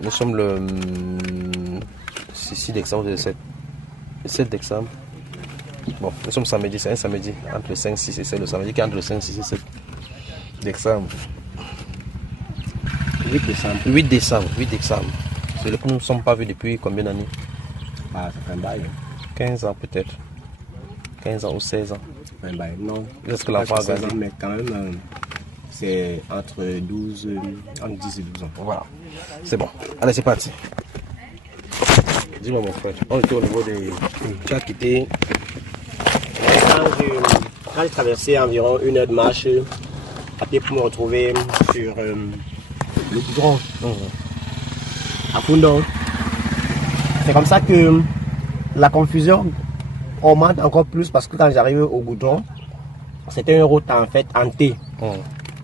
Nous sommes le 6 décembre, le 7 décembre. Bon, nous sommes samedi, c'est un samedi entre le 5, 6 et 7. Le samedi qui est entre le 5, 6 et 7 décembre. 8 décembre. 8 décembre, 8 décembre. C'est le que nous ne sommes pas vus depuis combien d'années? Ah, ça fait un bail. 15 ans peut-être. 15 ans ou 16 ans. Un bail, non. Est-ce que l'enfant a 16 ans, grandi? mais quand même, c'est entre 12, entre 10 et 12 ans. Voilà. C'est bon. Allez, c'est parti. Dis-moi mon frère, on était au niveau des... Tu as quitté... Quand j'ai traversé environ 1 heure de marche à pied pour me retrouver sur le goudron à Fundong, c'est comme ça que la confusion augmente encore plus parce que quand j'arrive au goudron, c'était une route en fait en T.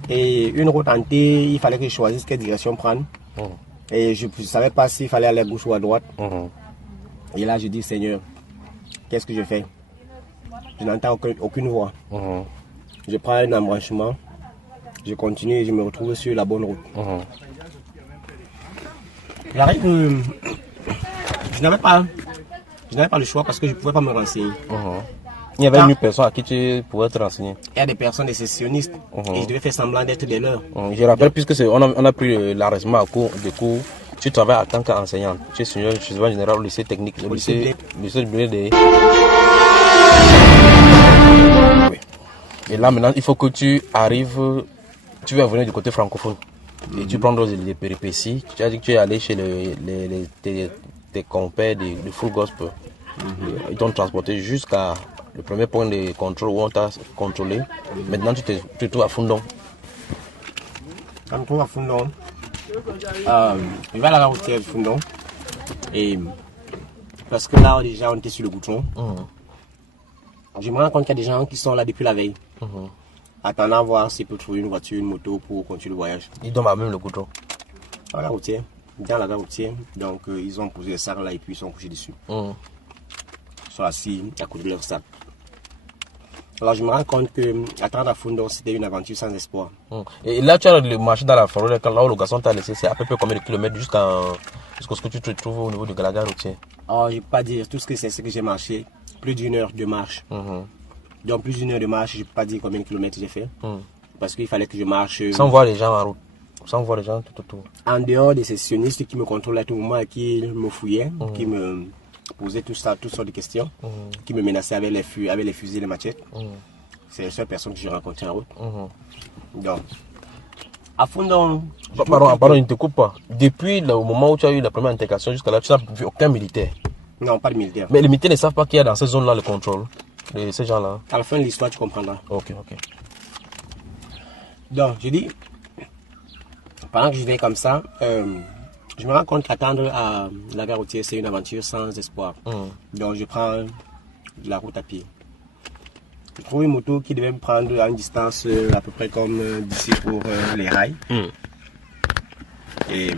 Et une route en T, il fallait que je choisisse quelle direction prendre. Et je ne savais pas s'il fallait aller à gauche ou à droite. Et là, je dis, Seigneur, qu'est-ce que je fais? Je n'entends aucune voix. Je prends un embranchement, je continue et je me retrouve sur la bonne route. J'arrive, je n'avais pas le choix parce que je ne pouvais pas me renseigner. Il y avait une personne à qui tu pouvais te renseigner. Il y a des personnes, des sécessionnistes, et je devais faire semblant d'être des leurs. Je rappelle, puisque on a pris l'arrêtement à cours des cours, tu travailles en tant qu'enseignant. Tu es senior, je suis général au lycée technique, au lycée de... Oui. Et là maintenant, il faut que tu arrives, tu vas venir du côté francophone. Et tu prends les péripéties. Tu as dit que tu es allé chez tes compères de Full Gospel. Ils t'ont transporté jusqu'à le premier point de contrôle où on t'a contrôlé. Maintenant, tu te trouves à Fundong. Quand je me trouve à Fundong, je vais à la routière de Fundong. Et parce que là, déjà, on était sur le goudron. Je me rends compte qu'il y a des gens qui sont là depuis la veille. Attendant à voir s'ils peuvent trouver une voiture, une moto pour continuer le voyage. Ils dorment à même le goudron. À la routière, dans la gare routière. Donc, ils ont posé les sacs là et puis ils sont couchés dessus. Ils sont assis à côté de leur sac. Alors, je me rends compte qu'attendre à Fundong, c'était une aventure sans espoir. Et là, tu as le marché dans la forêt, là où le garçon t'a laissé, c'est à peu près combien de kilomètres jusqu'à ce que tu te trouves au niveau de la gare routière? Oh, je ne peux pas dire tout ce que c'est, ce que j'ai marché. Plus d'1 heure de marche. Donc, plus d'1 heure de marche, je ne peux pas dire combien de kilomètres j'ai fait. Parce qu'il fallait que je marche. Sans voir les gens en route. Sans voir les gens tout autour. En dehors des sécessionnistes qui me contrôlaient à tout moment et qui me fouillaient, qui me posaient toutes sortes de questions, qui me menaçaient avec les fusils et les machettes. C'est les seules personnes que j'ai rencontrées en route. Donc, à Fundong. Pardon, je ne te coupe pas. Depuis le moment où tu as eu la première intégration jusqu'à là, tu n'as vu aucun militaire. Non, pas de militaire. Mais les militaires ne savent pas qu'il y a dans cette zone-là le contrôle de ces gens-là. À la fin de l'histoire, tu comprendras. Ok. Donc, je dis, pendant que je vais comme ça, je me rends compte qu'attendre à la gare routière, c'est une aventure sans espoir. Donc, je prends la route à pied. Je trouve une moto qui devait me prendre à une distance à peu près comme d'ici pour les rails. Et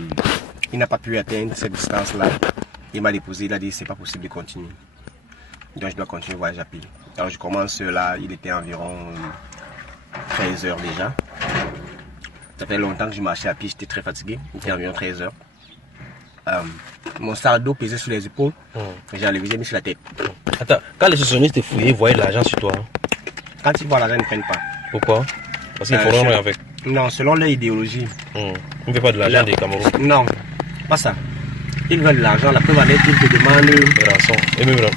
il n'a pas pu atteindre cette distance-là. Il m'a déposé, il a dit c'est pas possible de continuer. Donc je dois continuer le voyage à pied. Alors je commence là, il était environ 13 heures déjà. Ça fait longtemps que je marchais à pied, j'étais très fatigué. Il était environ 13 heures. Mon sac d'eau pesait sur les épaules. J'ai enlevé, j'ai mis sur la tête. Attends, quand les socionnistes te fouillaient, ils voyaient de l'argent sur toi. Quand ils voient l'argent, ils ne prennent pas. Pourquoi? Parce qu'ils feront rien avec. Non, selon leur idéologie. On ne fait pas de l'argent des Cameroun. Non, pas ça. Ils veulent de l'argent, la preuve en est qu'ils te demandent rançon. Et même là.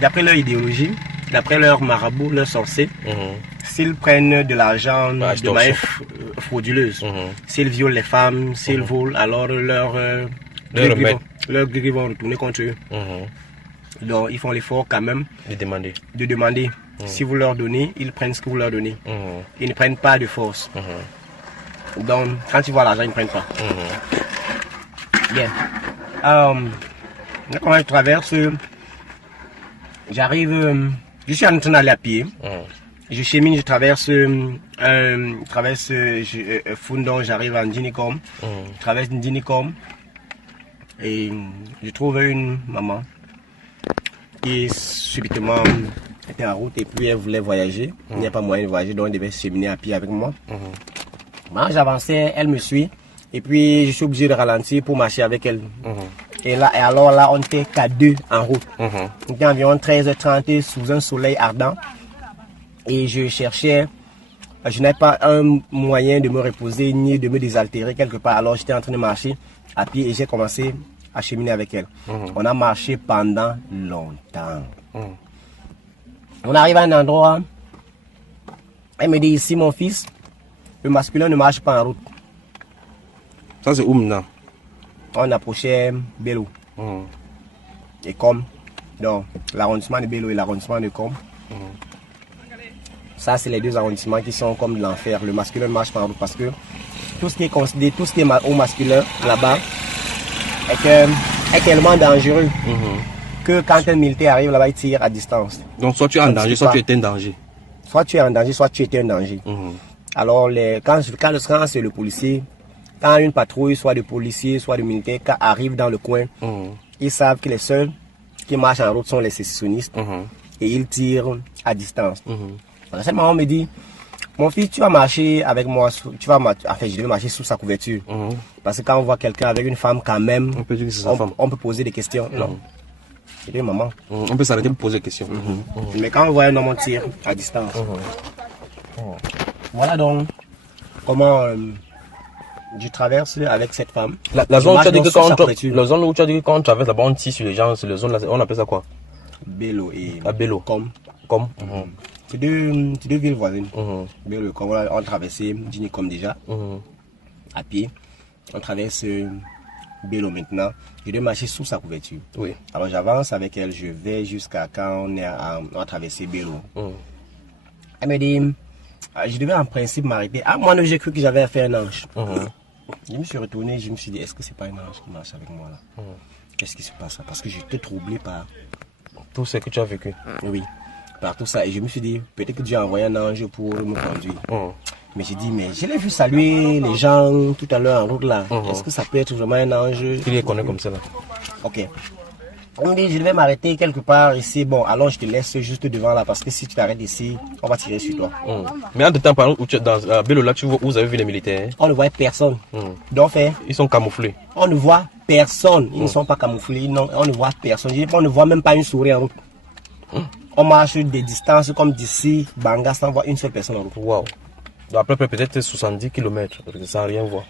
D'après leur idéologie, d'après leur marabout, leur sorcier, s'ils prennent de l'argent de manière frauduleuse, s'ils violent les femmes, s'ils volent, alors leurs gris vont retourner contre eux. Donc ils font l'effort quand même de demander. Si vous leur donnez, ils prennent ce que vous leur donnez. Ils ne prennent pas de force. Donc quand ils voient l'argent, ils ne prennent pas. Bien. Quand je traverse, j'arrive, je suis en train d'aller à pied. Je chemine, je traverse Fundong, j'arrive à Ndinicom. Je traverse Ndinicom et je trouve une maman qui subitement était en route et puis elle voulait voyager. Il n'y a pas moyen de voyager, donc elle devait cheminer à pied avec moi. Quand j'avançais, elle me suit Et puis, je suis obligé de ralentir pour marcher avec elle. Et alors là, on était qu'à deux en route. On était environ 13h30 sous un soleil ardent. Et je cherchais, je n'avais pas un moyen de me reposer ni de me désaltérer quelque part. Alors, j'étais en train de marcher à pied et j'ai commencé à cheminer avec elle. On a marché pendant longtemps. On arrive à un endroit, elle me dit ici, mon fils, le masculin ne marche pas en route. Ça, c'est où maintenant? On approchait Bello. Et comme, donc, l'arrondissement de Bello et l'arrondissement de Com. Ça, c'est les deux arrondissements qui sont comme de l'enfer. Le masculin ne marche pas en route parce que tout ce qui est considéré, tout ce qui est au masculin là-bas est tellement dangereux que quand un militaire arrive là-bas, il tire à distance. Donc, soit tu es en danger, soit tu étais en danger. Soit tu es en danger, soit tu étais en danger. Alors, quand c'est le policier, quand une patrouille, soit de policiers, soit de militaires, arrive dans le coin, ils savent que les seuls qui marchent en route sont les sécessionnistes et ils tirent à distance. À ce moment, on me dit, mon fils, tu vas marcher avec moi, enfin, je devais marcher sous sa couverture. Parce que quand on voit quelqu'un avec une femme, quand même, on peut poser des questions. Non. Je dis, maman. On peut s'arrêter pour poser des questions. Mais quand on voit un homme, on tire à distance. Voilà donc comment je traverse avec cette femme. La zone où tu as dit que quand on traverse là-bas, on tire sur les gens, sur les zones là, on appelle ça quoi? Bello et Bello. Com. C'est deux villes voisines. Bello et Com, on traversait Djinicom déjà, à pied. On traverse Bello maintenant. Je dois marcher sous sa couverture. Oui. Alors j'avance avec elle, je vais jusqu'à quand on a traversé Bello. Elle me dit, je devais en principe m'arrêter. Ah, moi, j'ai cru que j'avais affaire à un ange. Je me suis retourné, je me suis dit, est-ce que c'est pas un ange qui marche avec moi là? Qu'est-ce qui se passe là? Parce que j'étais troublé par tout ce que tu as vécu. Oui, par tout ça. Et je me suis dit, peut-être que Dieu a envoyé un ange pour me conduire. Mais j'ai dit, mais je l'ai vu saluer les gens tout à l'heure en route là. Est-ce que ça peut être vraiment un ange? Tu les connais comme ça là. Ok. On me dit, je devais m'arrêter quelque part ici. Bon, alors je te laisse juste devant là parce que si tu t'arrêtes ici, on va tirer sur toi. Mais en temps, par exemple, dans Bello là, vous avez vu les militaires? On ne voit personne. Donc, ils sont camouflés. On ne voit personne. Ils ne sont pas camouflés. Non, on ne voit personne. On ne voit même pas une souris en route. On marche des distances comme d'ici, Banga, sans voir une seule personne en route. Waouh. Après peut-être 70 km, sans rien voir.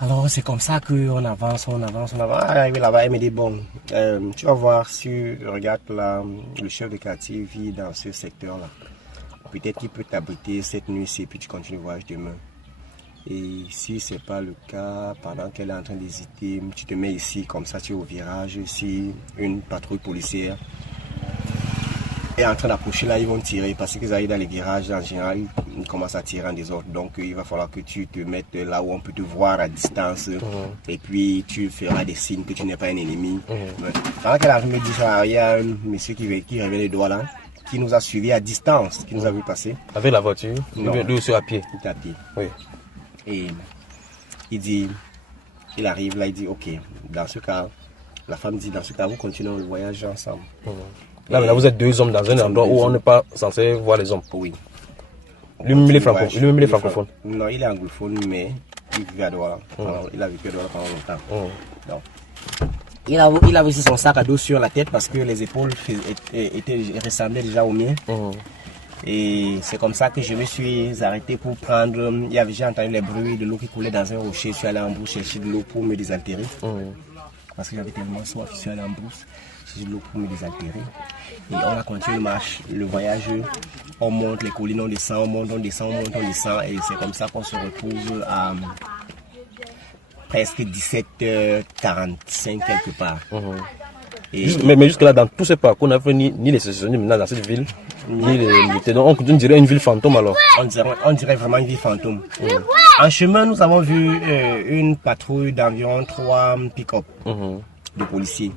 Alors c'est comme ça qu'on avance. Arrivé là-bas, elle me dit, bon, tu vas voir si, regarde là, le chef de quartier vit dans ce secteur-là. Peut-être qu'il peut t'abriter cette nuit-ci et puis tu continues le voyage demain. Et si ce n'est pas le cas, pendant qu'elle est en train d'hésiter, tu te mets ici, comme ça tu es au virage, si une patrouille policière est en train d'approcher là, ils vont tirer parce qu'ils arrivent dans les virages en général, ils commencent à tirer en désordre. Donc il va falloir que tu te mettes là où on peut te voir à distance et puis tu feras des signes que tu n'es pas un ennemi. Pendant qu'elle arrive me dit ça, il y a un monsieur qui revient les doigts là, qui nous a suivis à distance, qui nous a vu passer. Avec la voiture? Non. Lui aussi à pied? Il était à pied. Oui. Et il arrive là, il dit ok, dans ce cas, la femme dit dans ce cas, vous continuez le voyage ensemble. Là, vous êtes deux hommes dans un endroit où on n'est pas censé voir les hommes. Oui. Lui-même, il est francophone. Non, il est anglophone, mais il vit à Douala. Il a vécu à Douala pendant longtemps. Donc, il avait aussi son sac à dos sur la tête parce que les épaules ressemblaient déjà aux miens. Et c'est comme ça que je me suis arrêté pour prendre. J'ai entendu les bruits de l'eau qui coulait dans un rocher. Je suis allé en brousse chercher de l'eau pour me désaltérer. Parce que j'avais tellement soif, je suis allé en brousse chercher de l'eau pour me désaltérer. Et on a continué le voyage. On monte les collines, on descend, on monte, on descend, on descend. Et c'est comme ça qu'on se retrouve à presque 17h45 quelque part. Mais jusque-là, dans tous ces parcours, on n'a fait ni les sécessionnistes maintenant dans cette ville, ni les militaires. Donc on dirait une ville fantôme alors. On dirait vraiment une ville fantôme. En chemin, nous avons vu une patrouille d'environ 3 pick-up de policiers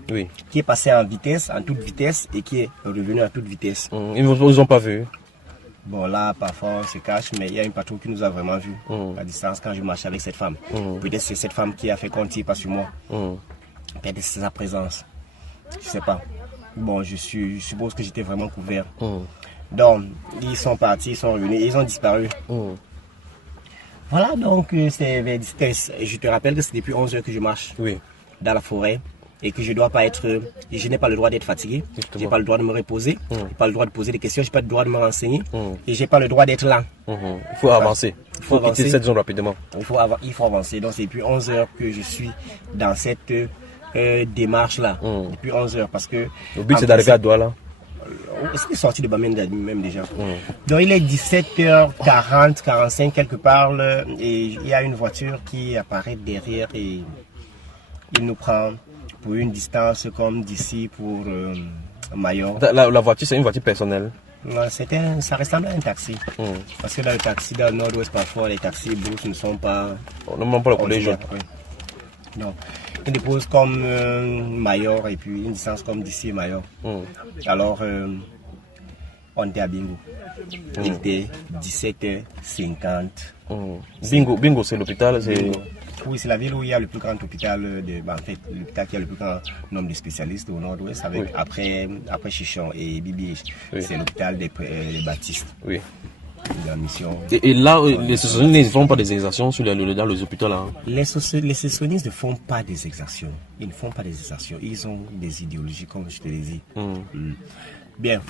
qui est passée en toute vitesse et qui est revenue à toute vitesse. Ils ne vous ont pas vu? Bon là, parfois on se cache, mais il y a une patrouille qui nous a vraiment vus à distance quand je marchais avec cette femme. Peut-être c'est cette femme qui a fait qu'on ne tire pas sur moi. Peut-être c'est sa présence. Je sais pas. Bon, je suppose que j'étais vraiment couvert. Donc, ils sont partis, ils sont revenus, ils ont disparu. Voilà, donc c'est vers 17h. Je te rappelle que c'est depuis 11h que je marche dans la forêt et que je dois pas être, je n'ai pas le droit d'être fatigué, j'ai pas le droit de me reposer, j'ai pas le droit de poser des questions, j'ai pas le droit de me renseigner et j'ai pas le droit d'être lent. Il faut avancer. Il faut quitter cette zone rapidement. Il faut avancer. Donc c'est depuis 11h que je suis dans cette démarche là. Depuis 11h parce que le but c'est d'arriver à Douala. Est-ce qu'il est sorti de Bamenda même déjà? Donc il est 17h40, 45 quelque part et il y a une voiture qui apparaît derrière et il nous prend pour une distance comme d'ici pour Mayor. La voiture c'est une voiture personnelle? Non, ça ressemble à un taxi. Parce que dans le taxi, dans le nord-ouest parfois les taxis brousse ne sont pas... On ne demande pas le collège. Non. Il dépose comme Mayor et puis une distance comme d'ici Mayor. Alors, on était à Bingo. Il était 17h50. Bingo, c'est l'hôpital? Oui, c'est la ville où il y a le plus grand hôpital, en fait, l'hôpital qui a le plus grand nombre de spécialistes au nord-ouest, après Chichon et Bibi. C'est l'hôpital des Baptistes. Oui. La mission. Et là, les sécessionnistes ne font pas des exactions dans les hôpitaux là? Les sécessionnistes ne font pas des exactions. Ils ne font pas des exactions. Ils ont des idéologies, comme je te l'ai dit. Bien.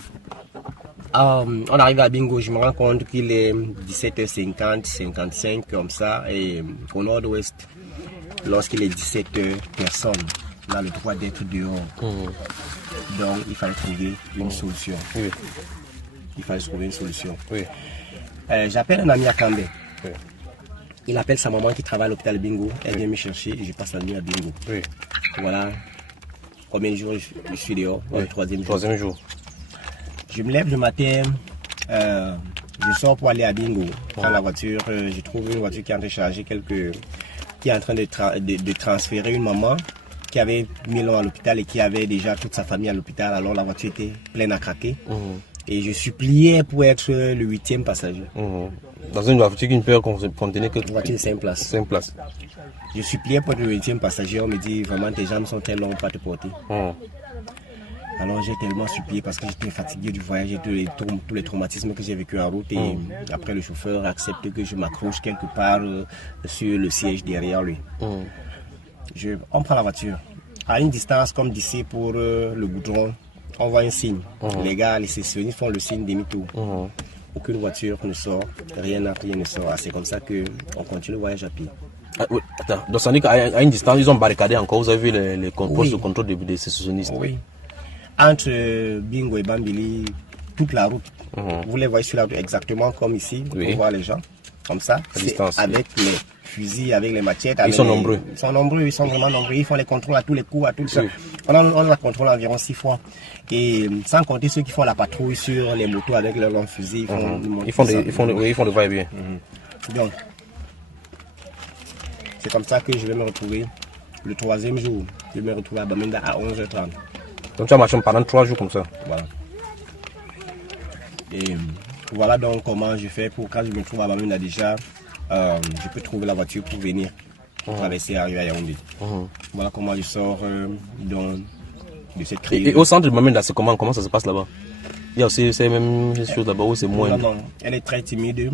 On arrive à Bingo, je me rends compte qu'il est 17h50, 55 comme ça. Et au nord-ouest, lorsqu'il est 17h, personne n'a le droit d'être dehors. Donc il fallait trouver une solution. Il fallait trouver une solution. J'appelle un ami à Cambé. Il appelle sa maman qui travaille à l'hôpital Bingo. Elle vient me chercher et je passe la nuit à Bingo. Voilà combien de jours je suis dehors. Le troisième jour. Je me lève le matin, je sors pour aller à Bingo. Prendre la voiture, je trouve une voiture qui est en train de charger qui est en train de transférer une maman qui avait 1000 ans à l'hôpital et qui avait déjà toute sa famille à l'hôpital. Alors la voiture était pleine à craquer. Et je suppliais pour être le 8e passager. Dans une voiture qui ne peut contenir que une voiture de 5 places. 5 places. Je suppliais pour être le 8e passager. On me dit vraiment tes jambes sont très longues pour te porter. Alors j'ai tellement supplié parce que j'étais fatigué du voyage et tous les traumatismes que j'ai vécu en route. Et après le chauffeur accepte que je m'accroche quelque part sur le siège derrière lui. On prend la voiture. À une distance comme d'ici pour le goudron, on voit un signe. Les gars, les sécessionnistes font le signe demi-tour. Aucune voiture ne sort, rien ne sort. C'est comme ça qu'on continue le voyage à pied. Attends, donc ça veut dire qu'à une distance, ils ont barricadé encore. Vous avez vu les postes de contrôle des sécessionnistes? Oui. Entre Bingo et Bambili, toute la route, vous les voyez sur la route exactement comme ici. On voit les gens comme ça, avec les fusils, avec les machettes. Ils sont nombreux. Ils sont nombreux, ils sont vraiment nombreux. Ils font les contrôles à tous les coups, à tout ça. On la contrôle environ 6 fois. Et sans compter ceux qui font la patrouille sur les motos avec leurs longs fusils. Ils font le va-et-vient. Donc, c'est comme ça que je vais me retrouver le 3e jour. Je vais me retrouver à Bamenda à 11h30. Donc tu as marché pendant 3 jours comme ça? Voilà. Et voilà donc comment je fais pour quand je me trouve à Bamenda déjà, je peux trouver la voiture pour venir traverser et arriver à Yaoundé. Voilà comment je sors de cette crise. Et au centre de Bamenda, c'est comment ça se passe là-bas? Il y a aussi ces mêmes choses là-bas où c'est moins? Non, elle est très timide.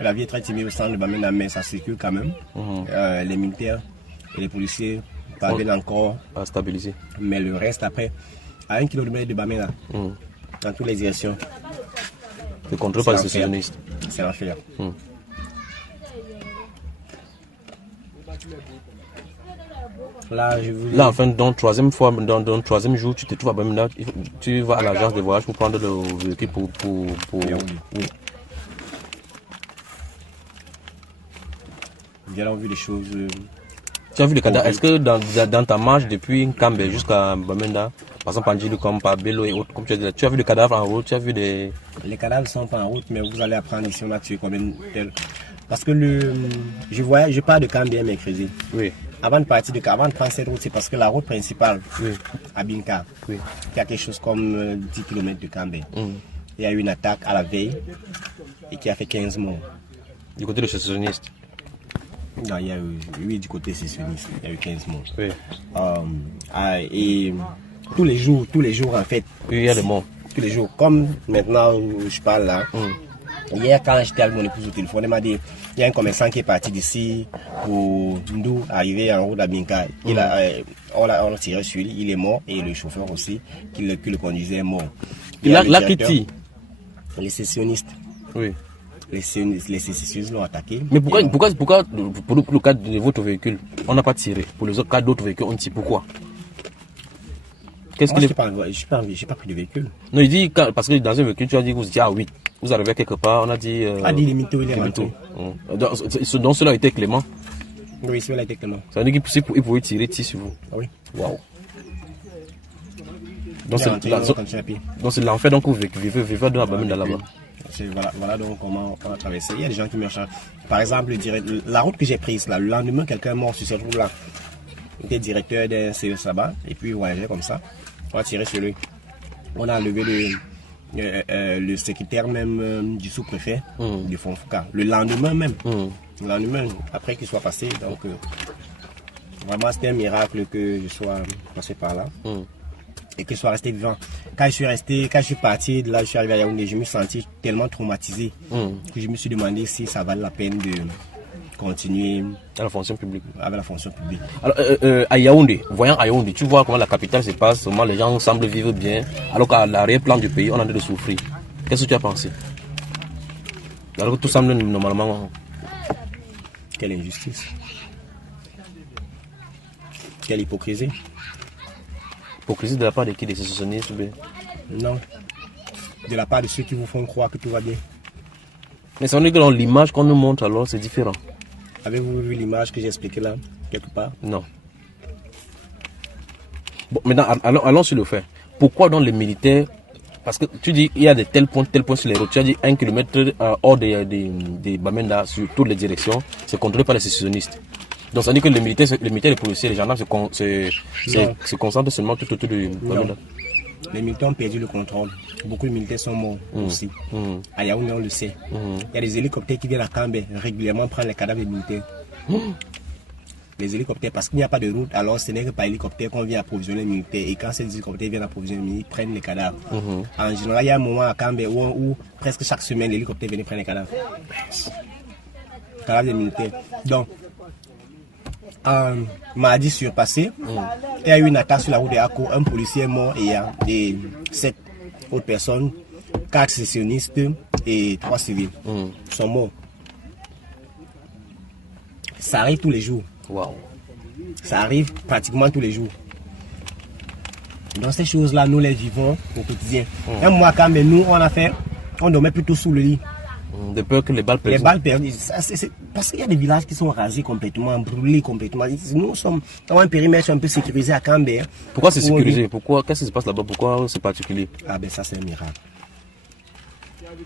La vie est très timide au centre de Bamenda, mais ça circule quand même. Les militaires et les policiers parviennent encore à stabiliser. Mais le reste après, à 1 km de Bamenda, dans toutes les directions, c'est contrôlé par les sécessionnistes. C'est l'enfer. Là, enfin, dans le 3e jour, tu te trouves à Bamenda, tu vas à l'agence de voyage pour prendre le véhicule pour... J'ai vu des choses... Tu as vu les cadavres? Est-ce que dans ta marche depuis Kambé jusqu'à Bamenda, par exemple en Djili comme par Bello et autres, comme tu as dit, tu as vu les cadavres en route? Tu as vu des... Les cadavres ne sont pas en route, mais vous allez apprendre ici, on a tué combien de... Parce que je pars de Kambé mercredi. Oui. Avant de prendre cette route, c'est parce que la route principale à Binka, il y a quelque chose comme 10 km de Kambé. Il y a eu une attaque à la veille et qui a fait 15 morts. Du côté des sécessionnistes? Non, il y a eu du côté sécessionniste, il y a eu 15 morts. Oui. Et tous les jours en fait. Il y a des morts. Tous les jours. Comme maintenant je parle là, Hier, quand j'étais avec mon épouse au téléphone, elle m'a dit, il y a un commerçant qui est parti d'ici pour Ndou, arrivé en route d'Abinka. On l'a tiré sur lui, il est mort, et le chauffeur aussi, qui le conduisait est mort. La Kitty. Les sécessionnistes. Oui. Les sécessionnistes l'ont attaqué. Mais pourquoi pour le cas de votre véhicule, on n'a pas tiré? Pour les autres cas d'autres véhicules, on tire. Pourquoi? Qu'est-ce qu'il est... J'ai pas pris de véhicule. Non, il dit, parce que dans un véhicule, tu as dit que vous étiez à 8. Vous arrivez quelque part, on a dit... dit limité, il est rentré. Donc cela a été Clément. Oui, cela a été Clément. Ça veut dire qu'il pouvait tirer sur vous. Ah oui. Waouh. Donc c'est l'enfer donc vous vivez dans la bamine là-bas. Voilà donc comment on a traversé. Il y a des gens qui me cherchent. Par exemple, la route que j'ai prise là, le lendemain, quelqu'un est mort sur cette route-là. Il était directeur d'un CES là-bas, et puis il voyageait comme ça. On a tiré sur lui. On a enlevé le secrétaire même du sous-préfet de Fonfouca. Le lendemain même. Le lendemain, après qu'il soit passé. Donc, vraiment, c'était un miracle que je sois passé par là. Et que je sois resté vivant. Quand je suis parti de là, je suis arrivé à Yaoundé, je me suis senti tellement traumatisé que je me suis demandé si ça valait la peine de continuer à la fonction publique. Avec la fonction publique. Alors, à Yaoundé, voyant à Yaoundé, tu vois comment la capitale se passe, comment les gens semblent vivre bien, alors qu'à l'arrière-plan du pays, on a de souffrir. Qu'est-ce que tu as pensé? Alors que tout semble normalement... Quelle injustice. Quelle hypocrisie. Hypocrisie de la part de qui? Des sécessionnistes? Non. De la part de ceux qui vous font croire que tout va bien. Mais ça veut dire que dans l'image qu'on nous montre alors, c'est différent. Avez-vous vu l'image que j'ai expliquée là, quelque part? Non. Bon, maintenant, allons sur le fait. Pourquoi donc les militaires... Parce que tu dis il y a de tels points sur les routes. Tu as dit 1 km hors des Bamenda sur toutes les directions, c'est contrôlé par les sécessionnistes. Donc ça veut dire que les militaires, les policiers, les gendarmes se concentrent seulement tout autour de Bamenda. Les militaires ont perdu le contrôle. Beaucoup de militaires sont morts aussi. À Yaoundé, on le sait. Il y a des hélicoptères qui viennent à Kambé régulièrement prendre les cadavres des militaires. Les hélicoptères, parce qu'il n'y a pas de route, alors ce n'est que par hélicoptère qu'on vient approvisionner les militaires. Et quand ces hélicoptères viennent approvisionner les militaires, ils prennent les cadavres. En général, il y a un moment à Kambé où presque chaque semaine, l'hélicoptère vient prendre les cadavres. Les cadavres des militaires. Donc, mardi surpassé, il y a eu une attaque sur la route de Ako, un policier est mort et il y a 7 autres personnes, 4 sécessionnistes et 3 civils sont morts. Ça arrive tous les jours. Wow. Ça arrive pratiquement tous les jours. Donc ces choses-là, nous les vivons au quotidien. Un mois quand même, nous on dormait plutôt sous le lit. De peur que les balles perdent. Les balles perdues, parce qu'il y a des villages qui sont rasés complètement, brûlés complètement. Nous sommes dans un périmètre un peu sécurisé à Cambé. Pourquoi c'est sécurisé? Qu'est-ce qui se passe là-bas? Pourquoi c'est particulier? Ah ben ça c'est un miracle.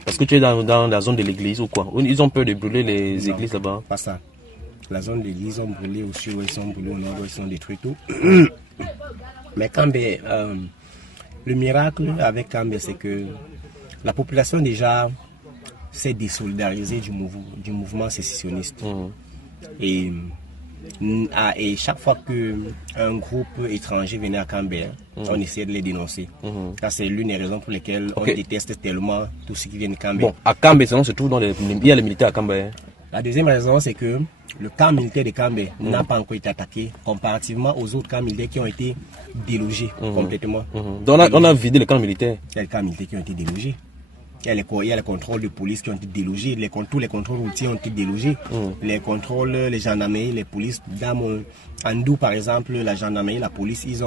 Parce que tu es dans la zone de l'église ou quoi? Ils ont peur de brûler les églises là-bas? Pas ça. La zone de l'église, ils ont brûlé au sud, ils sont brûlés au nord, ils sont détruits tout. Mais Cambé, le miracle avec Cambé, c'est que la population déjà s'est désolidarisée du mouvement sécessionniste. Et chaque fois qu'un groupe étranger venait à Cambé, on essayait de les dénoncer. Ça, c'est l'une des raisons pour lesquelles on déteste tellement tout ce qui vient de Cambé. Bon, à Cambé, sinon, se trouve dans il y a les militaires à Cambé. La deuxième raison, c'est que le camp militaire de Cambé n'a pas encore été attaqué comparativement aux autres camps militaires qui ont été délogés complètement. Donc on a vidé les camps militaires. Il y a les camps militaires qui ont été délogés. Il y a les contrôles de police qui ont été délogés. Tous les contrôles routiers ont été délogés. Les contrôles, les gendarmeries, les polices. Dans Ndou, par exemple, la gendarmerie, la police, ils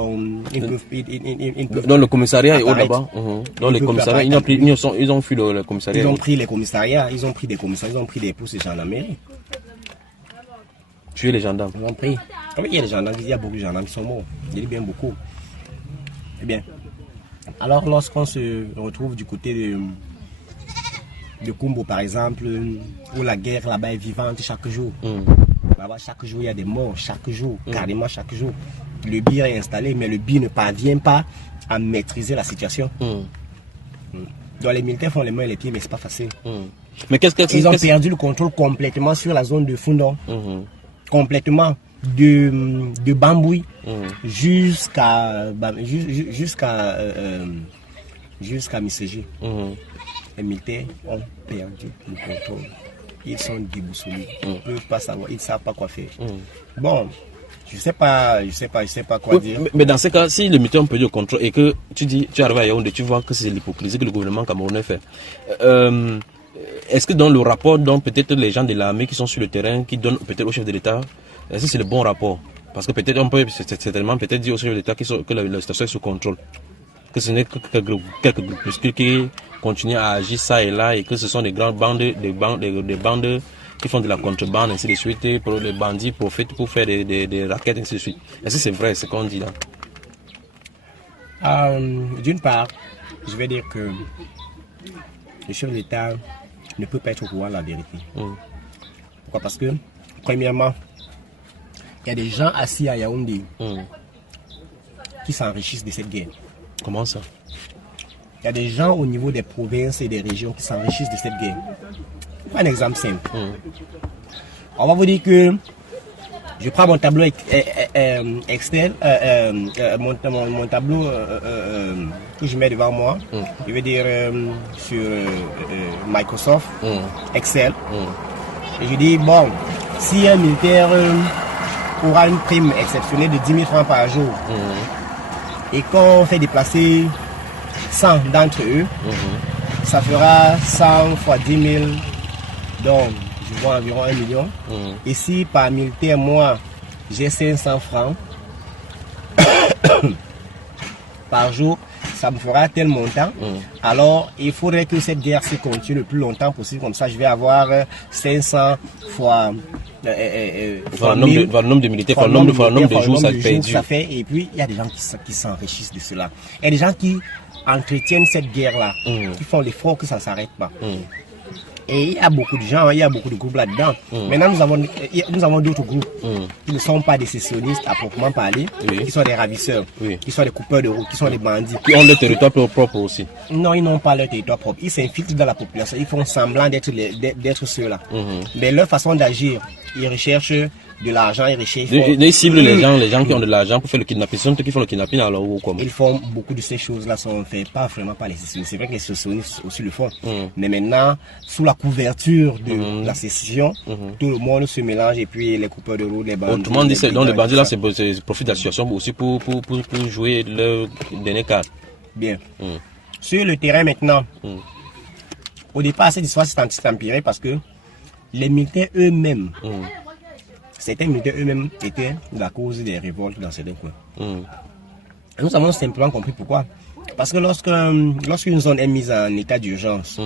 peuvent dans le commissariat et là-bas. Dans les commissariats, ils ont fui le commissariat. Ils ont pris les commissariats, ils ont pris des commissariats, ils ont pris des postes de gendarmerie. Tuer les gendarmes. Ils ont pris. Oui, il y a des gendarmes, il y a beaucoup de gendarmes qui sont morts. Il y a bien beaucoup. Eh bien, alors lorsqu'on se retrouve du côté de Kumbo par exemple, où la guerre là-bas est vivante chaque jour. Là-bas, chaque jour, il y a des morts, chaque jour, carrément chaque jour. Le BIR est installé, mais le BIR ne parvient pas à maîtriser la situation. Donc les militaires font les mains et les pieds, mais c'est pas facile. Mais ils ont perdu le contrôle complètement sur la zone de Fundon. Complètement. De Bambouy jusqu'à Misségi. les militaires ont perdu le contrôle. Ils sont déboussolés. Ils ne peuvent pas savoir, ils ne savent pas quoi faire. Bon, je sais pas quoi dire. Mais dans ce cas, si le militaire peut le contrôle et que tu arrives à Yaoundé, tu vois que c'est l'hypocrisie que le gouvernement camerounais fait. Est-ce que dans le rapport, peut-être les gens de l'armée qui sont sur le terrain, qui donnent peut-être au chef de l'État, est-ce que c'est le bon rapport? Parce que peut-être on peut certainement peut-être dire au chef de l'État que la situation est sous contrôle. Que ce n'est que quelques groupuscules qui continuent à agir ça et là et que ce sont des grandes bandes, des bandes qui font de la contrebande, ainsi de suite, et pour les bandits profitent pour faire des raquettes, ainsi de suite. Est-ce que c'est vrai ce qu'on dit là? D'une part, je vais dire que le chef de l'État ne peut pas être au courant de la vérité. Pourquoi? Parce que, premièrement, il y a des gens assis à Yaoundé qui s'enrichissent de cette guerre. Comment ça? Il y a des gens au niveau des provinces et des régions qui s'enrichissent de cette guerre. Un exemple simple. On va vous dire que je prends mon tableau Excel, mon tableau que je mets devant moi. Je vais dire sur Microsoft, Excel. Et je dis, bon, si un militaire aura une prime exceptionnelle de 10 000 francs par jour, et qu'on fait déplacer 100 d'entre eux, ça fera 100 fois 10 000, donc je vois environ 1 million. Et si par militaire, moi, j'ai 500 francs par jour, ça me fera tel montant. Alors, il faudrait que cette guerre se continue le plus longtemps possible. Comme ça, je vais avoir 500 fois... le nombre de militaires, le nombre de jours, ça fait dur. Et puis, il y a des gens qui s'enrichissent de cela. Il y a des gens qui entretiennent cette guerre-là, qui font l'effort que ça ne s'arrête pas. Et il y a beaucoup de gens, il y a beaucoup de groupes là-dedans. Maintenant, nous avons d'autres groupes qui ne sont pas des sécessionnistes à proprement parler, qui sont des ravisseurs, qui sont des coupeurs de route, qui sont des bandits. Qui ont leur territoire propre aussi. Non, ils n'ont pas leur territoire propre. Ils s'infiltrent dans la population. Ils font semblant d'être ceux-là. Mais leur façon d'agir, ils recherchent de l'argent, ils recherchent... Ils ciblent les gens qui ont de l'argent pour faire le kidnapping. Ce sont eux qui font le kidnapping alors ou comment? Ils font beaucoup de ces choses-là, sont faites pas vraiment par les sécessionnistes. C'est vrai que les sécessionnistes aussi le font. Mais maintenant, sous la couverture de la sécession, tout le monde se mélange et puis les coupeurs de route, les bandits... Autrement dit, donc les bandits là, c'est profitent de la situation aussi pour jouer leur dernier carte. Bien. Sur le terrain maintenant, au départ, cette histoire s'est empirée parce que les militaires eux-mêmes, certains militaires eux-mêmes étaient la cause des révoltes dans certains coins. Nous avons simplement compris pourquoi. Parce que lorsqu'une zone est mise en état d'urgence,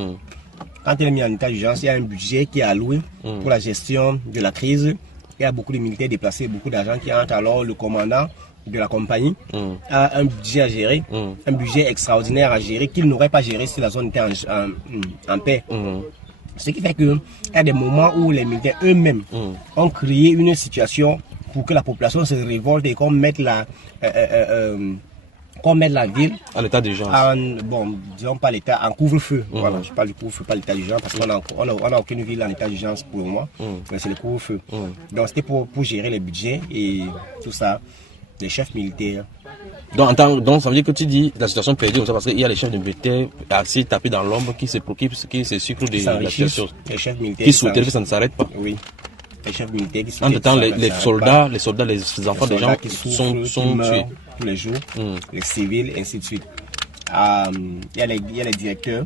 quand elle est mise en état d'urgence, il y a un budget qui est alloué pour la gestion de la crise. Il y a beaucoup de militaires déplacés, beaucoup d'argent qui entre. Alors le commandant de la compagnie a un budget à gérer, un budget extraordinaire à gérer qu'il n'aurait pas géré si la zone était en paix. Ce qui fait qu'il y a des moments où les militaires eux-mêmes ont créé une situation pour que la population se révolte et qu'on mette la ville en état d'urgence. Bon, disons pas l'état, en couvre-feu. Voilà, je parle du couvre-feu, pas l'état d'urgence, parce qu'on n'a aucune ville en état d'urgence pour le moment. Mais c'est le couvre-feu. Donc c'était pour gérer les budgets et tout ça, les chefs militaires. Donc ça veut dire que tu dis la situation perdue comme ça parce qu'il y a les chefs de militaires assez tapés dans l'ombre qui se sucrent de la situation. Les chefs militaires qui souhaitent que ça ne s'arrête pas. Oui. Les chefs militaires qui en même temps, les soldats, les enfants des gens qui sont tués tous les jours, les civils, ainsi de suite. Il y a les directeurs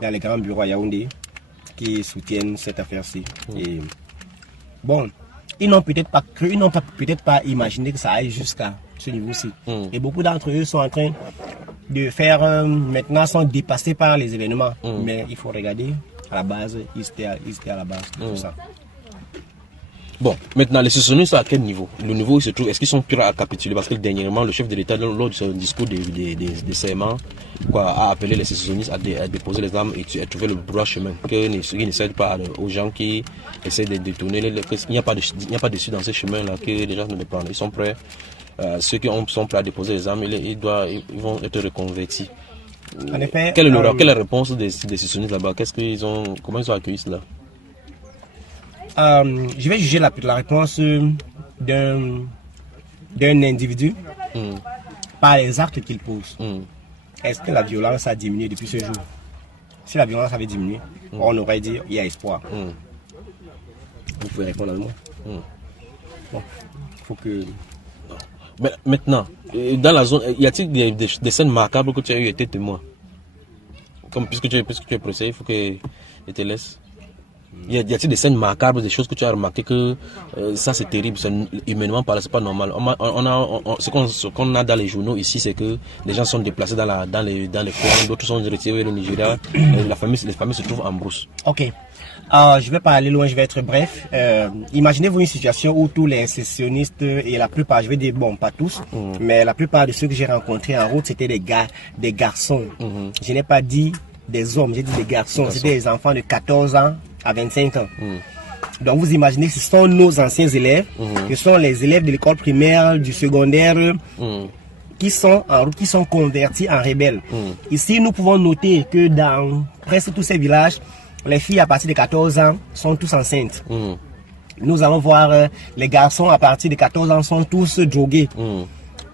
dans les grands bureaux à Yaoundé qui soutiennent cette affaire-ci. Et bon, ils n'ont peut-être pas cru, ils n'ont peut-être pas imaginé que ça aille jusqu'à ce niveau-ci. Et beaucoup d'entre eux sont en train de faire, maintenant, sont dépassés par les événements. Mais il faut regarder, à la base, ils étaient à la base de tout ça. Bon, maintenant, les sécessionnistes à quel niveau? Le niveau où ils se trouvent, est-ce qu'ils sont prêts à capituler? Parce que dernièrement, le chef de l'État, lors de son discours de serment, a appelé les sécessionnistes à déposer les armes et à trouver le droit chemin. Qu'ils ne cèdent pas aux gens qui essaient de détourner. Il n'y a pas d'issue dans ces chemins-là que les gens ne les prennent. Ils sont prêts. Ceux qui sont prêts à déposer les armes, ils vont être reconvertis. En effet, quelle est la réponse des sécessionnistes là-bas? Comment ils ont accueilli cela? Je vais juger la réponse d'un individu par les actes qu'il pose. Est-ce que la violence a diminué depuis ce jour? Si la violence avait diminué, on aurait dit il y a espoir. Vous pouvez répondre à moi. Bon, il faut que... Mais maintenant, dans la zone, y a-t-il des scènes marquables que tu as eu été témoin? Comme puisque tu es procès, il faut que je te laisse. Y a-t-il des scènes marquables, des choses que tu as remarqué que ça c'est terrible, humainement parlant, c'est pas normal. Ce qu'on a dans les journaux ici, c'est que les gens sont déplacés dans les coins, d'autres sont retirés au Nigeria, les familles se trouvent en brousse. Ok. Je vais pas aller loin, je vais être bref. Imaginez-vous une situation où tous les sécessionnistes et la plupart, je vais dire bon, pas tous, mais la plupart de ceux que j'ai rencontrés en route, c'était des garçons. Je n'ai pas dit des hommes, j'ai dit des garçons. C'était des enfants de 14 ans à 25 ans. Donc vous imaginez, ce sont nos anciens élèves, ce sont les élèves de l'école primaire, du secondaire, qui sont en route, qui sont convertis en rebelles. Ici, nous pouvons noter que dans presque tous ces villages, les filles à partir de 14 ans sont tous enceintes. Nous allons voir les garçons à partir de 14 ans sont tous drogués.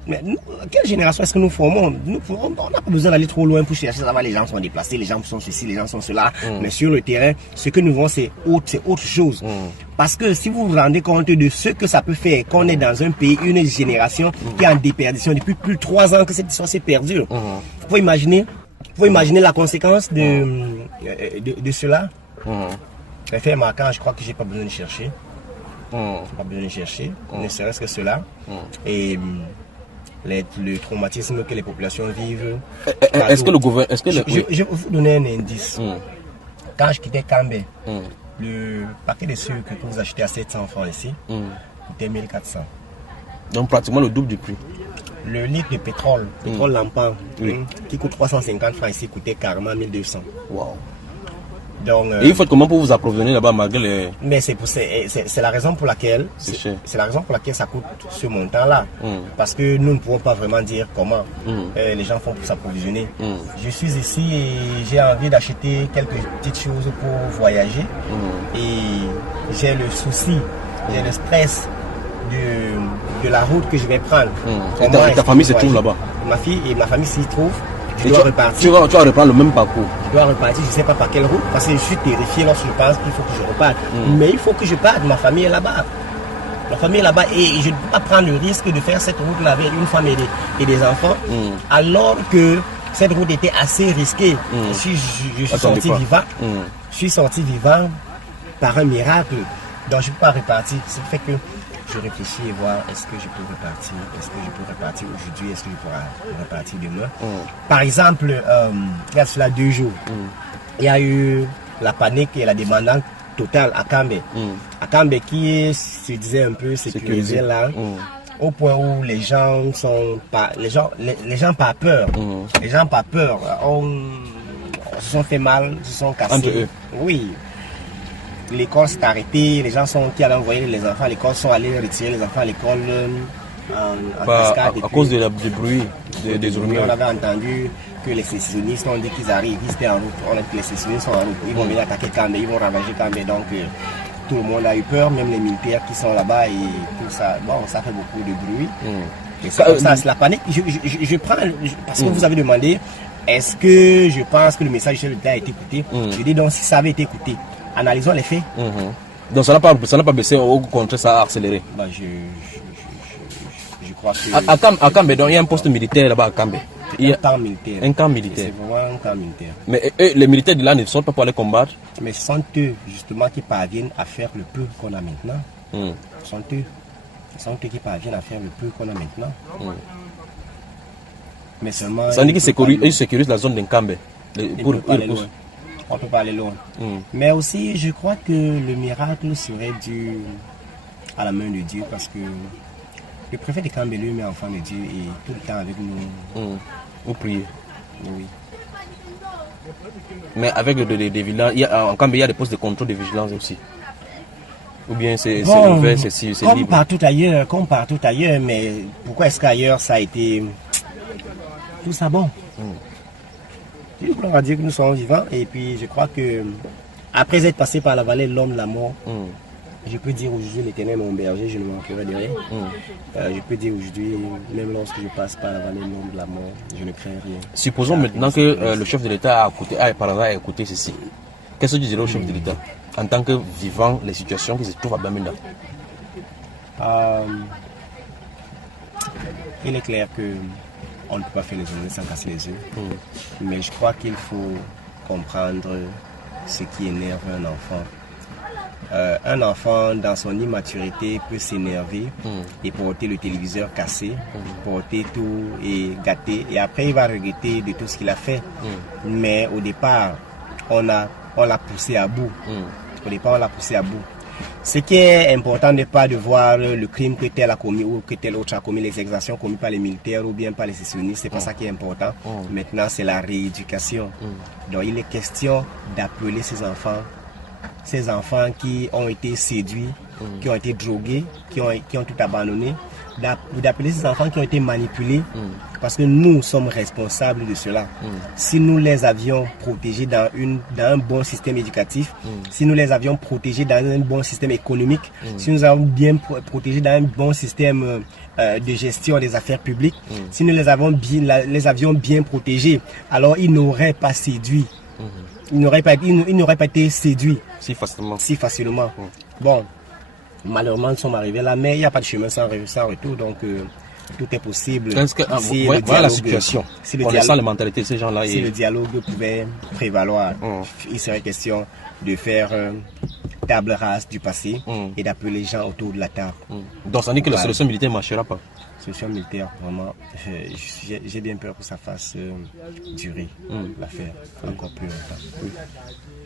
Mais nous, quelle génération est-ce que nous formons? On n'a pas besoin d'aller trop loin pour chercher. Ça va, les gens sont déplacés, les gens sont ceci, les gens sont cela. Mais sur le terrain, ce que nous voyons, c'est autre chose. Parce que si vous vous rendez compte de ce que ça peut faire, qu'on est dans un pays, une génération qui est en déperdition depuis plus de 3 ans que cette histoire s'est perdue. Vous pouvez imaginer la conséquence de cela. Les faits marquants, je crois que j'ai pas besoin de chercher. Pas besoin de chercher, ne serait-ce que cela. Et le traumatisme que les populations vivent. Est-ce que le gouvernement... Je vais vous donner un indice. Quand je quittais Cambé, le paquet de sucre que vous achetez à 700 francs ici coûtait 1400. Donc pratiquement le double du prix. Le litre de pétrole lampant, qui coûte 350 francs ici, coûtait carrément 1200. Wow. Donc, et il faut comment pour vous approvisionner là-bas malgré les... Mais c'est la raison pour laquelle ça coûte ce montant-là. Parce que nous ne pouvons pas vraiment dire comment les gens font pour s'approvisionner. Je suis ici et j'ai envie d'acheter quelques petites choses pour voyager. Et j'ai le souci, j'ai le stress de la route que je vais prendre. Et ta famille se trouve là-bas? Ma famille s'y trouve. Je dois repartir. Tu vas reprendre le même parcours. Je dois repartir, je ne sais pas par quelle route, parce que je suis terrifié lorsque je pense qu'il faut que je reparte. Mais il faut que je parte, ma famille est là-bas. Ma famille est là-bas et je ne peux pas prendre le risque de faire cette route-là avec une femme et des enfants, alors que cette route était assez risquée. Si je suis sorti vivant, je suis sorti vivant par un miracle. Donc je ne peux pas repartir. Ce qui fait que je réfléchis et voir est-ce que je peux repartir, aujourd'hui, est-ce que je pourrai repartir demain. Par exemple, il y a cela 2 jours, il y a eu la panique et la demande totale à Cambé. À Cambé qui se disait un peu sécurisé là, au point où les gens pas peur. Les gens pas peur, se sont fait mal, se sont cassés. Entre eux. Oui. L'école s'est arrêtée, les gens qui avaient envoyé les enfants à l'école sont allés retirer les enfants à l'école en cascade. À cause du bruit des ouvriers. On avait entendu que les sécessionnistes ont dit qu'ils arrivent, ils étaient en route. On a dit que les sécessionnistes sont en route, ils vont venir attaquer Cambé, ils vont ravager Cambé. Donc tout le monde a eu peur, même les militaires qui sont là-bas et tout ça. Bon, ça fait beaucoup de bruit. Et c'est comme ça, c'est la panique. Je prends, parce que vous avez demandé, est-ce que je pense que le message de l'État a été écouté? Je dis donc, si ça avait été écouté, analysons les faits. Donc ça n'a pas baissé, au contraire ça a accéléré. Bah, je crois que... À Cambé, donc il y a un poste militaire là-bas à Cambé. Un camp militaire. Un camp militaire. C'est vraiment un camp militaire. Mais eux, les militaires de là ne sont pas pour aller combattre. Mais ce sont eux justement qui parviennent à faire le peu qu'on a maintenant. Ce sont eux qui parviennent à faire le peu qu'on a maintenant. Mais seulement... Ça veut dire qu'ils sécurisent la zone d'Nkambé. On peut pas aller loin. Mais aussi, je crois que le miracle serait dû à la main de Dieu parce que le préfet de Cambé lui-même est enfant de Dieu et tout le temps avec nous. Vous priez. Oui. Mais avec des villages, en Cambé, il y a des postes de contrôle de vigilance aussi. Ou bien c'est ouvert, c'est libre. Comme partout ailleurs, mais pourquoi est-ce qu'ailleurs ça a été tout ça bon? On va dire que nous sommes vivants et puis je crois que après être passé par la vallée de l'homme de la mort, Je peux dire aujourd'hui, l'Éternel est mon berger, je ne manquerai de rien. Je peux dire aujourd'hui, même lorsque je passe par la vallée de la mort, je ne crains rien. Supposons maintenant que le chef de l'État par hasard a écouté ceci. Qu'est-ce que tu dirais au chef de l'État en tant que vivant les situations qui se trouvent à Bamenda? Il est clair que on ne peut pas faire les journées sans casser les yeux. Mais je crois qu'il faut comprendre ce qui énerve un enfant. Un enfant, dans son immaturité, peut s'énerver et porter le téléviseur cassé, porter tout et gâter. Et après, il va regretter de tout ce qu'il a fait. Mais au départ, on l'a poussé à bout. Au départ, on l'a poussé à bout. Ce qui est important n'est pas de voir le crime que tel a commis ou que tel autre a commis, les exactions commises par les militaires ou bien par les sécessionnistes, c'est pas ça qui est important. Maintenant, c'est la rééducation. Donc, il est question d'appeler ces enfants qui ont été séduits, qui ont été drogués, qui ont tout abandonné, d'appeler ces enfants qui ont été manipulés, parce que nous sommes responsables de cela. Si nous les avions protégés dans un bon système éducatif, si nous les avions protégés dans un bon système économique, si nous avons bien protégés dans un bon système de gestion des affaires publiques, si nous les avions bien protégés, alors ils n'auraient pas séduit. Ils n'auraient pas été séduits si facilement. Bon, malheureusement, nous sommes arrivés là, mais il n'y a pas de chemin sans retour, donc tout est possible. Voilà la situation. On sent la mentalité de ces gens-là. Si le dialogue pouvait prévaloir, il serait question de faire table rase du passé et d'appeler les gens autour de la table. Donc ça dit que la solution militaire ne marchera pas. Solution militaire, vraiment, j'ai bien peur que ça fasse durer l'affaire encore plus longtemps.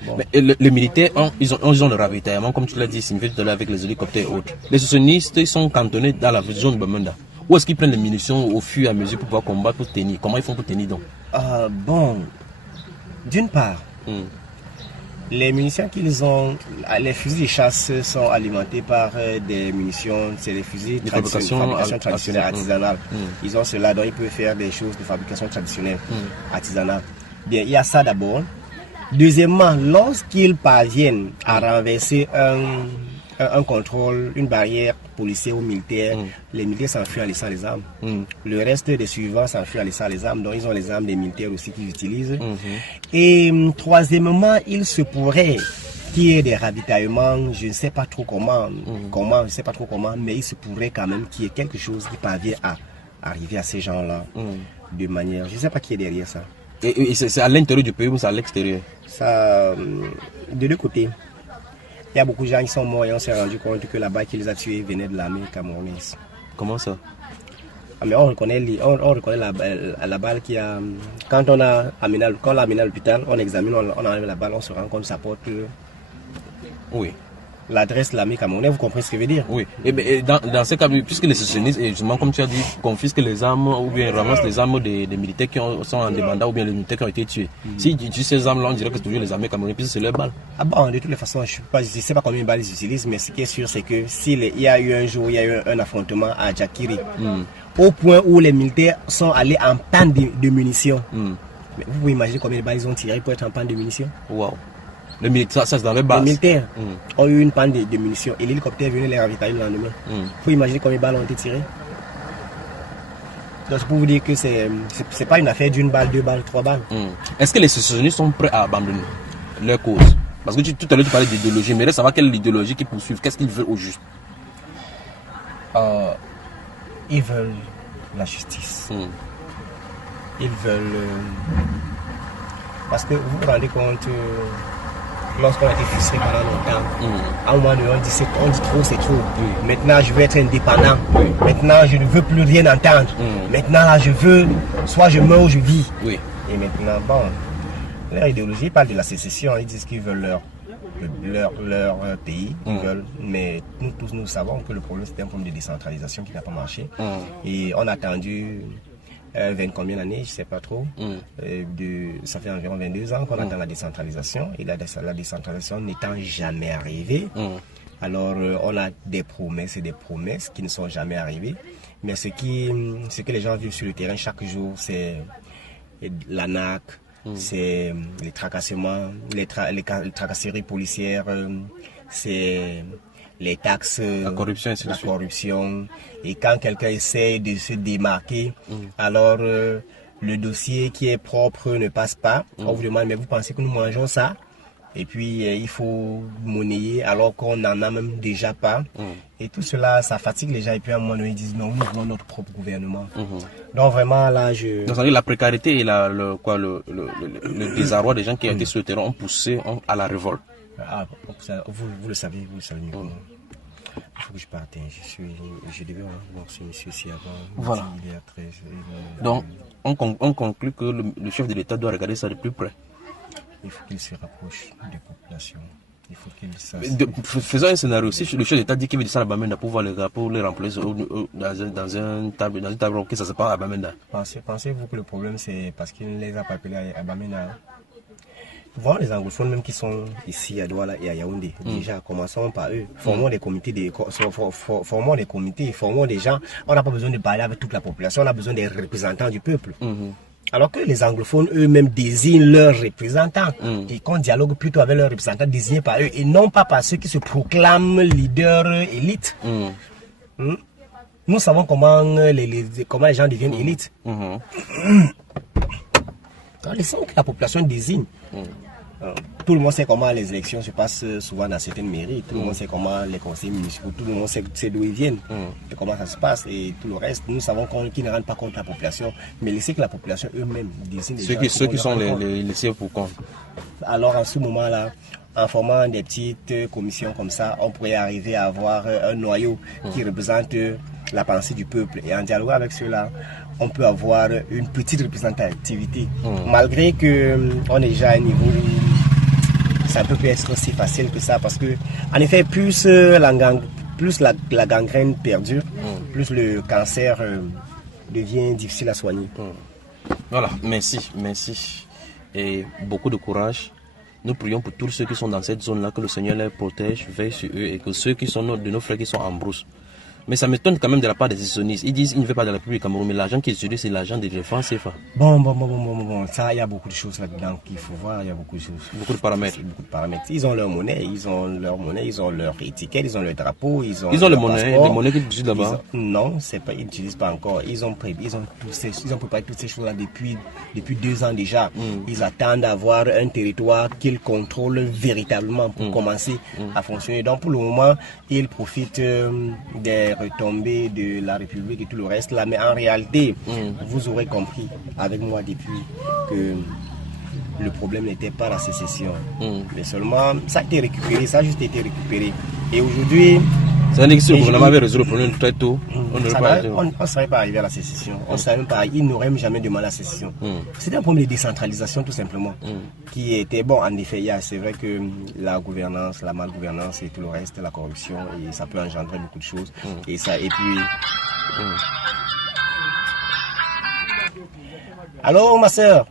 Bon. Mais les militaires, ils ont le ravitaillement, comme tu l'as dit, signifie tout à l'heure avec les hélicoptères et autres. Les sécessionnistes, ils sont cantonnés dans la zone de Bamenda. Où est-ce qu'ils prennent les munitions au fur et à mesure pour pouvoir combattre, pour tenir? Comment ils font pour tenir donc? Bon, d'une part, les munitions qu'ils ont, les fusils de chasse sont alimentés par des munitions, c'est des fusils de fabrication traditionnelle artisanale. Ils ont cela, donc ils peuvent faire des choses de fabrication traditionnelle artisanale. Bien, il y a ça d'abord. Deuxièmement, lorsqu'ils parviennent à renverser un contrôle, une barrière policière ou militaire, les militaires s'enfuient en laissant les armes. Le reste des suivants s'enfuient en laissant les armes, donc ils ont les armes des militaires aussi qu'ils utilisent. Et troisièmement, il se pourrait qu'il y ait des ravitaillements, je ne sais pas trop comment, mais il se pourrait quand même qu'il y ait quelque chose qui parvient à arriver à ces gens-là de manière, je ne sais pas qui est derrière ça. Et c'est à l'intérieur du pays ou c'est à l'extérieur? Ça, de deux côtés. Il y a beaucoup de gens qui sont morts et on s'est rendu compte que la balle qui les a tués venait de l'armée camerounaise. Comment ça? Mais on reconnaît la balle qui a... Quand on l'a amené à l'hôpital, on examine, on enlève la balle, on se rend compte que ça porte... Oui. L'adresse de l'armée camerounaise, vous comprenez ce que je veux dire? Oui. Et dans ce cas, puisque les sécessionnistes, justement, comme tu as dit, confisquent les armes ou bien ramassent les armes des militaires qui sont en demandant ou bien les militaires qui ont été tués. Si tu tues ces armes-là, on dirait que c'est toujours les armées camerounaises, puisque c'est leurs balles. Ah bon, de toutes les façons, je ne sais pas combien de balles ils utilisent, mais ce qui est sûr, c'est que s'il y a eu un jour, il y a eu un affrontement à Djakiri, au point où les militaires sont allés en panne de munitions. Mais vous pouvez imaginer combien de balles ils ont tiré pour être en panne de munitions? Waouh. Les militaires, ça c'est dans les bases. Les militaires ont eu une panne de munitions et l'hélicoptère est venu les ravitailler le lendemain. Vous pouvez imaginer combien de balles ont été tirées? Donc c'est pour vous dire que c'est pas une affaire d'une balle, deux balles, trois balles. Est-ce que les sécessionnistes sont prêts à abandonner leur cause? Parce que tout à l'heure tu parlais d'idéologie, mais là savoir quelle idéologie qu'ils poursuivent, qu'est-ce qu'ils veulent au juste? Ils veulent la justice. Ils veulent... Parce que vous vous rendez compte... Lorsqu'on a été frustré pendant longtemps, à un moment donné, on dit trop, c'est trop. Maintenant, je veux être indépendant. Maintenant, je ne veux plus rien entendre. Maintenant, là, je veux, soit je meurs ou je vis. Et maintenant, bon, leur idéologie parle de la sécession. Ils disent qu'ils veulent leur pays. Ils veulent, mais nous tous, nous savons que le problème, c'était un problème de décentralisation qui n'a pas marché. Et on a attendu... 20 combien d'années, je ne sais pas trop. Ça fait environ 22 ans qu'on attend la décentralisation. Et la décentralisation n'étant jamais arrivée, alors on a des promesses et des promesses qui ne sont jamais arrivées. Mais ce que les gens vivent sur le terrain chaque jour, c'est l'ANAC, c'est les tracassements, les tracasseries policières, c'est les taxes, la corruption, ainsi de la suite. corruption. Et quand quelqu'un essaie de se démarquer, alors le dossier qui est propre ne passe pas. On vous demande, mais vous pensez que nous mangeons ça? Et puis il faut monnayer alors qu'on n'en a même déjà pas. Et tout cela, ça fatigue les gens. Et puis à un moment donné, ils disent non, nous voulons notre propre gouvernement. Donc vraiment là, Donc, la précarité et le désarroi des gens qui ont été sur le terrain ont poussé à la révolte. Ah, vous le savez mieux que moi. Il faut que je parte. Je devais voir ce monsieur-ci avant. Voilà. Il est à 13. Donc, on conclut que le chef de l'État doit regarder ça de plus près. Il faut qu'il se rapproche des populations. Il faut qu'il sache. Faisons un scénario. Si le chef d'État dit qu'il veut descendre à Bamenda pour voir les rapports, les remplacer dans une table ronde, que ça se passe à Bamenda. Pensez-vous que le problème c'est parce qu'il ne les a pas appelés à Bamenda? Voir les anglophones même qui sont ici à Douala et à Yaoundé. Déjà, commençons par eux. Formons des comités, formons des comités, formons des gens. On n'a pas besoin de parler avec toute la population, on a besoin des représentants du peuple. Alors que les anglophones eux-mêmes désignent leurs représentants et qu'on dialogue plutôt avec leurs représentants désignés par eux et non pas par ceux qui se proclament leaders élites. Nous savons comment comment les gens deviennent élites. Laissons que la population désigne. Tout le monde sait comment les élections se passent souvent dans certaines mairies. Tout le monde sait comment les conseils municipaux, tout le monde sait d'où ils viennent et comment ça se passe. Et tout le reste, nous savons qu'ils ne rendent pas compte la population. Mais laissez que la population eux-mêmes désigne. Ceux qui sont les laissés pour compte. Alors en ce moment-là, en formant des petites commissions comme ça, on pourrait arriver à avoir un noyau qui représente la pensée du peuple. Et en dialoguant avec ceux-là, on peut avoir une petite représentativité. Malgré qu'on est déjà à un niveau où ça peut être aussi facile que ça. Parce que, en effet, plus la gangrène perdure, plus le cancer devient difficile à soigner. Voilà, merci. Et beaucoup de courage. Nous prions pour tous ceux qui sont dans cette zone-là, que le Seigneur les protège, veille sur eux et que ceux qui sont de nos frères qui sont en brousse. Mais ça m'étonne quand même de la part des décisionnistes. Ils disent qu'ils ne veulent pas de la République Cameroun, mais l'argent qu'ils utilisent, c'est l'argent des défenses CFA. Bon. Ça, il y a beaucoup de choses là-dedans qu'il faut voir. Il y a beaucoup de choses. Beaucoup de paramètres. Ils ont leur monnaie, ils ont leur étiquette, ils ont leur drapeau, ils ont les monnaies qu'ils utilisent là-bas. Non, c'est pas, ils n'utilisent pas encore. Ils ont préparé toutes ces choses-là depuis 2 ans déjà. Ils attendent d'avoir un territoire qu'ils contrôlent véritablement pour commencer à fonctionner. Donc pour le moment, ils profitent des retombées de la République et tout le reste là, mais en réalité, vous aurez compris avec moi depuis que le problème n'était pas la sécession, mais seulement ça a été récupéré, ça a juste été récupéré. Et aujourd'hui, ça veut dire que si le gouvernement avait résolu le problème très tôt, on ne serait pas arrivé à la sécession. On savait même pas, ils n'auraient jamais demandé la sécession. C'était un problème de décentralisation tout simplement, qui était bon. En effet, c'est vrai que la gouvernance, la malgouvernance et tout le reste, la corruption, et ça peut engendrer beaucoup de choses. Et puis. Allô, ma soeur.